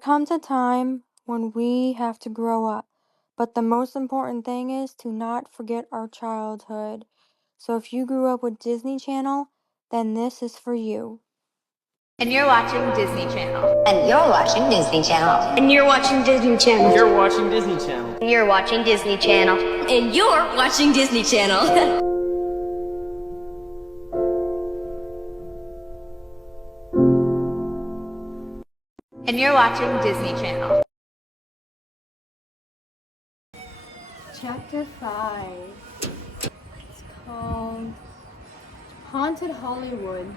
comes a time when we have to grow up, but the most important thing is to not forget our childhood. So if you grew up with Disney Channel, then this is for you. And you're watching Disney Channel. And you're watching Disney Channel. And you're watching Disney Channel. You're watching Disney Channel. And you're watching Disney Channel. And you're watching Disney Channel. And you're watching Disney Channel. Chapter 5. It's called Haunted Hollywood.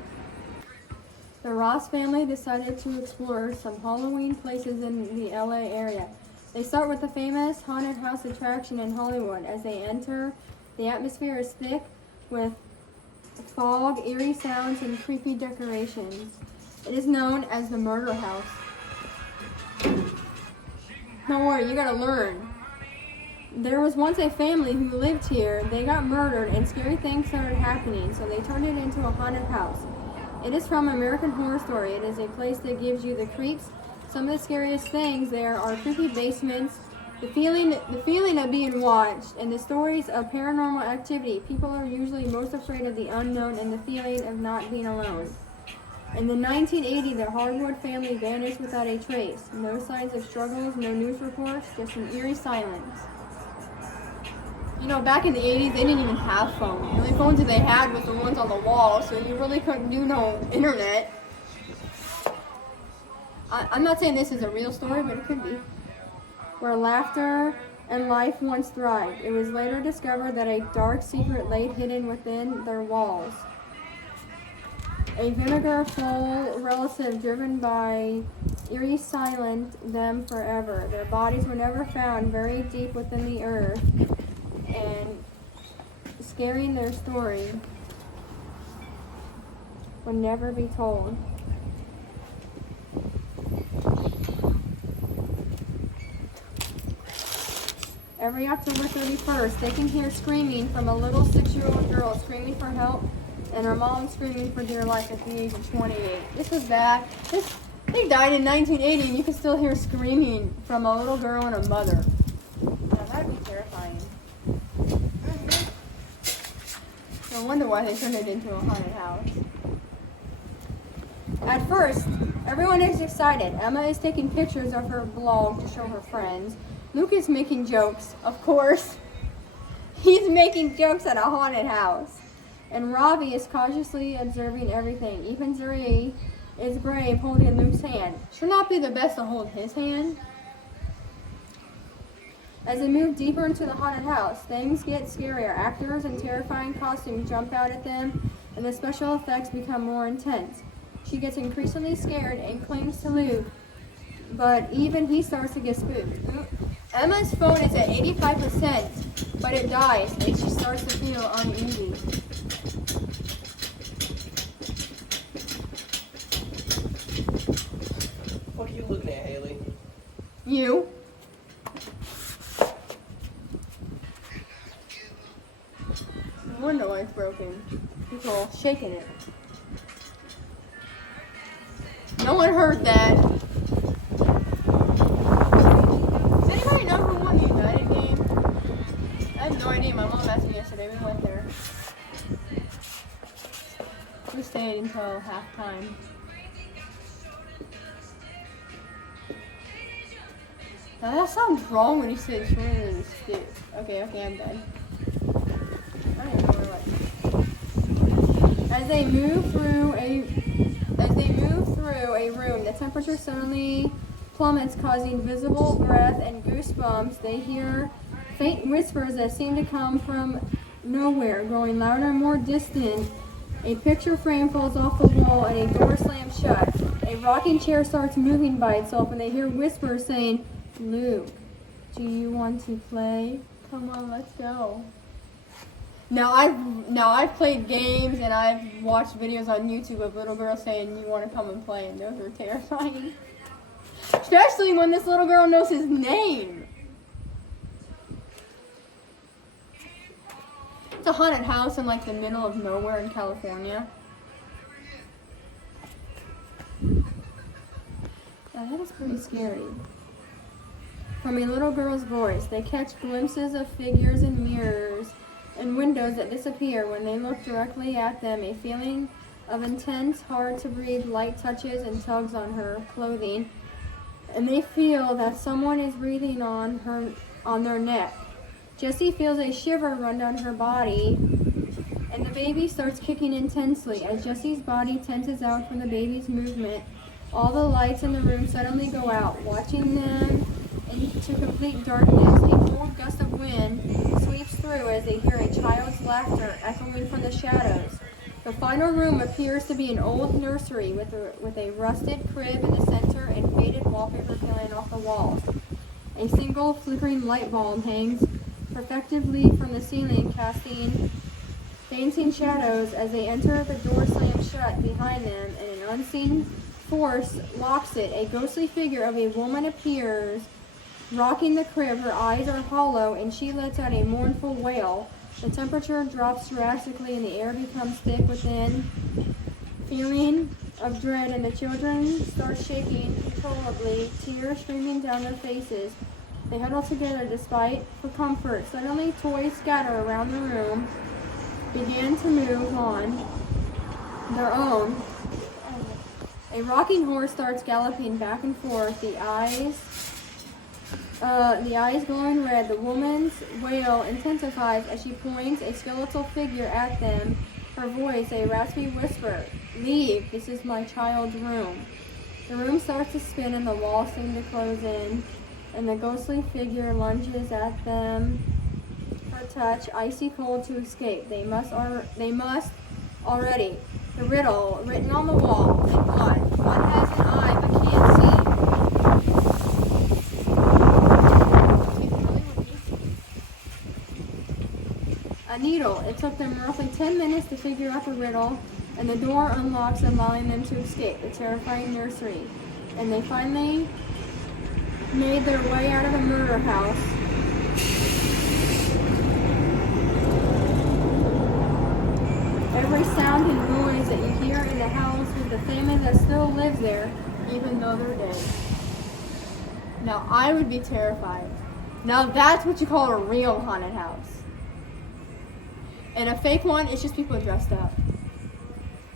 The Ross family decided to explore some Halloween places in the LA area. They start with the famous haunted house attraction in Hollywood. As they enter, the atmosphere is thick with fog, eerie sounds, and creepy decorations. It is known as the Murder House. Don't worry, you gotta learn. There was once a family who lived here. They got murdered and scary things started happening, so they turned it into a haunted house. It is from American Horror Story. It is a place that gives you the creeps. Some of the scariest things there are creepy basements, the feeling of being watched, and the stories of paranormal activity. People are usually most afraid of the unknown and the feeling of not being alone. In the 1980s, the Hardwood family vanished without a trace. No signs of struggles, no news reports, just an eerie silence. You know, back in the 80s, they didn't even have phones. The only phones that they had was the ones on the wall, so you really couldn't do no internet. I'm not saying this is a real story, but it could be. Where laughter and life once thrived. It was later discovered that a dark secret lay hidden within their walls. A vinegar-full relative driven by eerie silent them forever. Their bodies were never found, buried deep within the earth, and scaring their story would never be told. Every October 31st, they can hear screaming from a little 6-year-old girl screaming for help, and her mom screaming for dear life at the age of 28. This was bad. They died in 1980, and you can still hear screaming from a little girl and a mother. Now, that would be terrifying. No wonder why they turned it into a haunted house. At first, everyone is excited. Emma is taking pictures of her blog to show her friends. Luke is making jokes, of course. He's making jokes at a haunted house. And Robbie is cautiously observing everything. Even Zuri is brave, holding Luke's hand. Should not be the best to hold his hand. As they move deeper into the haunted house, things get scarier. Actors in terrifying costumes jump out at them, and the special effects become more intense. She gets increasingly scared and clings to Luke, but even he starts to get spooked. Emma's phone is at 85%, but it dies, and she starts to feel uneasy. What are you looking at, Haley? You? No wonder why it's broken. People shaking it. No one heard that. Does anybody know who won the United game? I have no idea. My mom asked me yesterday. We went there. We stayed until halftime. Now that sounds wrong when you say shorter than a stick. Okay, I'm done. I don't know what. As they move through a room, the temperature suddenly plummets, causing visible breath and goosebumps. They hear faint whispers that seem to come from nowhere, growing louder and more distant. A picture frame falls off the wall and a door slams shut. A rocking chair starts moving by itself, and they hear whispers saying, "Luke, do you want to play? Come on, let's go." Now I've played games and I've watched videos on YouTube of little girls saying, "You want to come and play?" and those are terrifying. Especially when this little girl knows his name. It's a haunted house in like the middle of nowhere in California. That is pretty scary. From a little girl's voice, they catch glimpses of figures in mirrors and windows that disappear when they look directly at them. A feeling of intense, hard-to-breathe light touches and tugs on her clothing, and they feel that someone is breathing on their neck. Jessie feels a shiver run down her body, and the baby starts kicking intensely. As Jessie's body tenses out from the baby's movement, all the lights in the room suddenly go out, watching them into complete darkness. A cold gust of wind sweeps through as they hear a child's laughter echoing from the shadows. The final room appears to be an old nursery with a rusted crib in the center and faded wallpaper peeling off the walls. A single flickering light bulb hangs perfectively from the ceiling, casting dancing shadows. As they enter, the door slams shut behind them, and an unseen force locks it. A ghostly figure of a woman appears, rocking the crib. Her eyes are hollow, and she lets out a mournful wail. The temperature drops drastically, and the air becomes thick within. Feeling of dread, and the children start shaking uncontrollably, tears streaming down their faces. They huddle together despite for comfort. Suddenly, toys scatter around the room, began to move on their own. A rocking horse starts galloping back and forth, the eyes glowing red. The woman's wail intensifies as she points a skeletal figure at them, her voice a raspy whisper. "Leave, this is my child's room." The room starts to spin and the walls seem to close in, and the ghostly figure lunges at them, her touch icy cold to escape. They must already. The riddle written on the wall in blood. One has an eye but can't see. A needle. It took them roughly 10 minutes to figure out the riddle, and the door unlocks, allowing them to escape the terrifying nursery. And they finally made their way out of the murder house. Every sound and noise that you hear in the house with the family that still lives there, even though they're dead. Now, I would be terrified. Now, that's what you call a real haunted house. And a fake one, it's just people dressed up.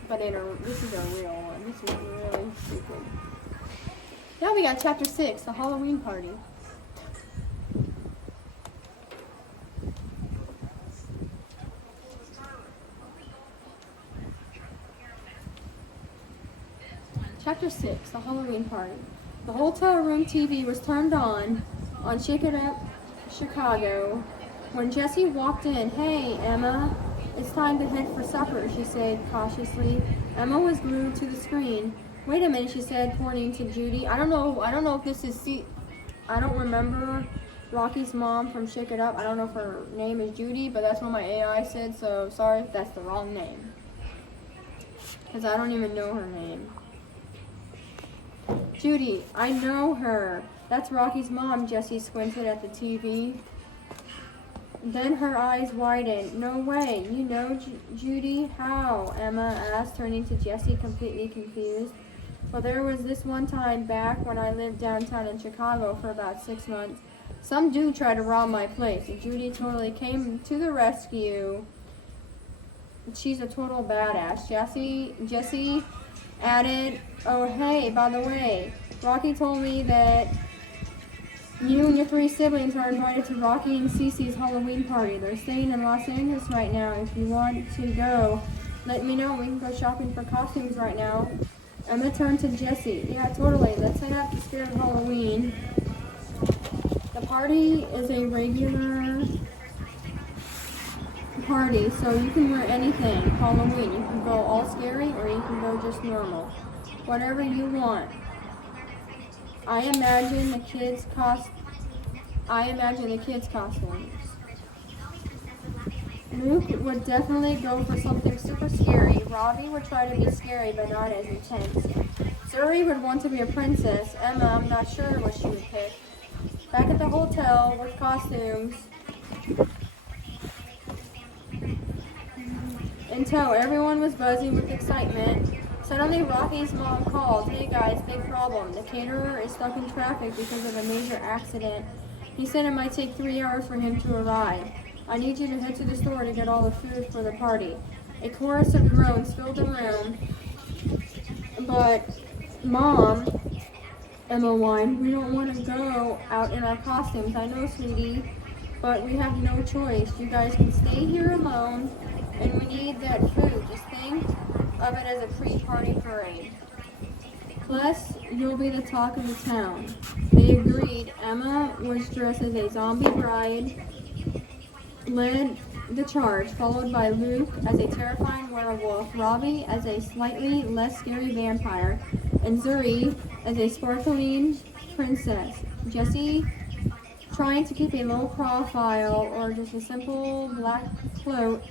But this is a real one. This is really stupid. Now we got chapter 6, the Halloween party. Chapter 6, the Halloween party. The hotel room TV was turned on Shake It Up Chicago. When Jessie walked in, "Hey, Emma, it's time to head for supper," she said cautiously. Emma was glued to the screen. "Wait a minute," she said, pointing to Judy. I don't know if this is I don't remember Rocky's mom from Shake It Up. I don't know if her name is Judy, but that's what my AI said, so sorry if that's the wrong name. Because I don't even know her name. "Judy, I know her. That's Rocky's mom." Jessie squinted at the TV. Then her eyes widened. "No way. You know Judy? How?" Emma asked, turning to Jessie, completely confused. "Well, there was this one time back when I lived downtown in Chicago for about 6 months. Some dude tried to rob my place, and Judy totally came to the rescue. She's a total badass." Jessie added, "Oh, hey, by the way, Rocky told me that you and your 3 siblings are invited to Rocky and Cece's Halloween party. They're staying in Los Angeles right now. If you want to go, let me know. We can go shopping for costumes right now." Emma turned to Jessie. "Yeah, totally. Let's head out to Spirit of Halloween. The party is a regular party, so you can wear anything Halloween. You can go all scary or you can go just normal. Whatever you want. I imagine the kids' costumes. Luke would definitely go for something super scary. Robbie would try to be scary, but not as intense. Zuri would want to be a princess. Emma, I'm not sure what she would pick." Back at the hotel with costumes in tow, everyone was buzzing with excitement Suddenly, Rocky's mom called, "Hey guys, big problem. The caterer is stuck in traffic because of a major accident. He said it might take 3 hours for him to arrive. I need you to head to the store to get all the food for the party." A chorus of groans filled the room, but Mom, Emma whined, "We don't want to go out in our costumes. I know, sweetie, but we have no choice. You guys can stay here alone, and we need that food. Just think of it as a pre-party parade. Plus, you'll be the talk of the town." They agreed. Emma was dressed as a zombie bride, led the charge, followed by Luke as a terrifying werewolf, Robbie as a slightly less scary vampire, and Zuri as a sparkling princess. Jessie, trying to keep a low profile or just a simple black cloak,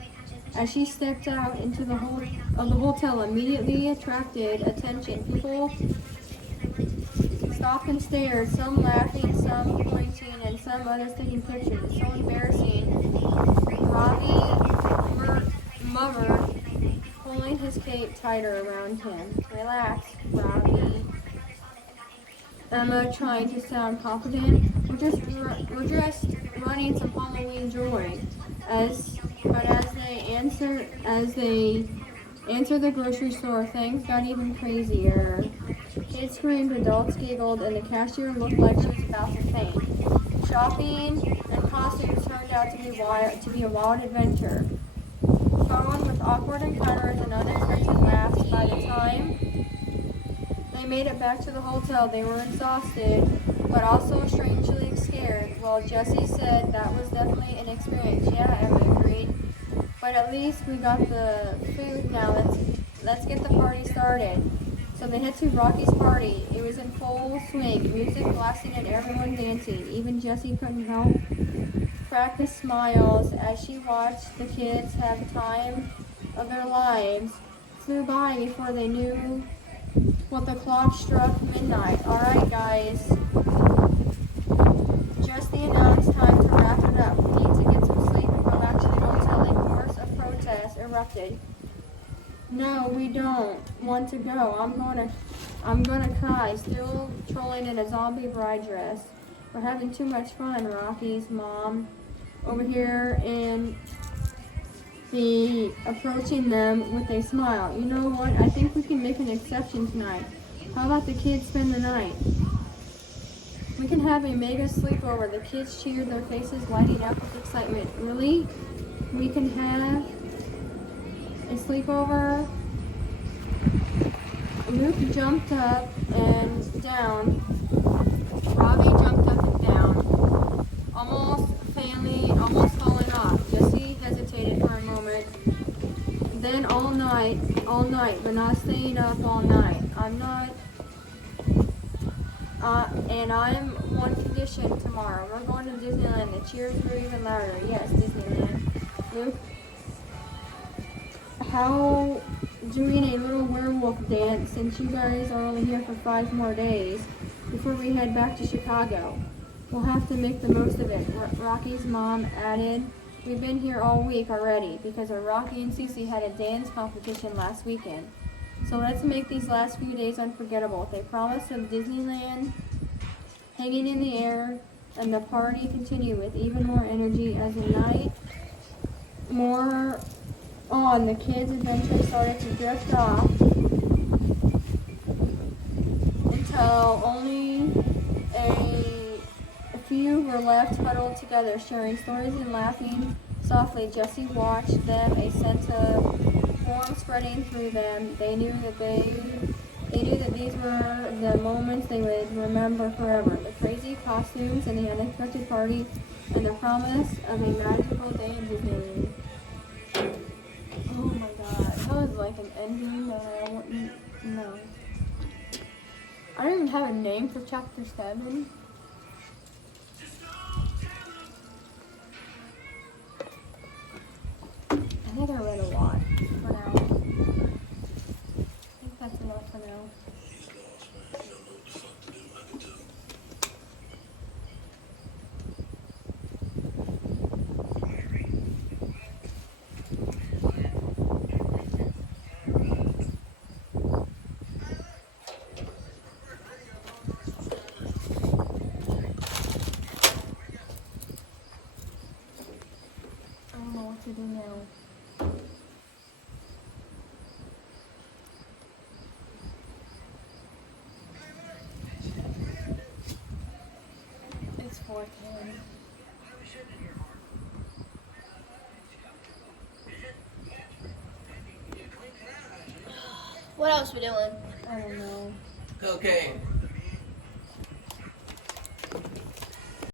as she stepped out into the hotel, immediately attracted attention. People stopped and stared, some laughing, some pointing, and some others taking pictures. It's so embarrassing. Robbie murmured, pulling his cape tighter around him. "Relax, Robbie." Emma, trying to sound confident, "We're just running some Halloween joy." As they answered the grocery store, things got even crazier. Kids screamed, adults giggled, and the cashier looked like she was about to faint. Shopping and costumes turned out to be a wild adventure, filled with awkward encounters and unexpected laughs. By the time they made it back to the hotel, they were exhausted, but also strangely scared. Well, Jessie said that was definitely an experience. Yeah, Emma agreed. But at least we got the food now. Let's get the party started. So they head to Rocky's party. It was in full swing, music blasting and everyone dancing. Even Jessie couldn't help practice smiles as she watched the kids have the time of their lives. Flew by before they knew what the clock struck midnight. All right, guys. Just the announced time to wrap it up. We need to get some sleep and go back to the hotel. A chorus of protest erupted. "No, we don't want to go. I'm gonna cry." Still trolling in a zombie bride dress. "We're having too much fun." Rocky's mom over here and the approaching them with a smile. "You know what? I think we can make an exception tonight. How about the kids spend the night? We can have a mega sleepover." The kids cheered, their faces lighting up with excitement. "Really? We can have a sleepover?" Luke jumped up and down. Robbie jumped up and down, almost falling off. Jessie hesitated for a moment. Then all night, but not staying up all night. And I'm one condition tomorrow. We're going to Disneyland." The cheers grew even louder. "Yes, Disneyland." Luke, how doing a little werewolf dance since you guys are only here for 5 more days before we head back to Chicago. We'll have to make the most of it. Rocky's mom added, "We've been here all week already because our Rocky and Cece had a dance competition last weekend. So let's make these last few days unforgettable." With a promise of Disneyland hanging in the air, and the party continued with even more energy as the night more on. The kids eventually started to drift off until only a few were left huddled together, sharing stories and laughing softly. Jessie watched them, a sense of warmth spreading through them. They knew that these were the moments they would remember forever. The crazy costumes and the unexpected party and the promise of a magical day in Disneyland. Oh my god, that was like an ending that I wouldn't know. I don't even have a name for chapter 7. I think I read a lot for now. I think that's enough for now. 4:10. What else we doing? I don't know. Okay.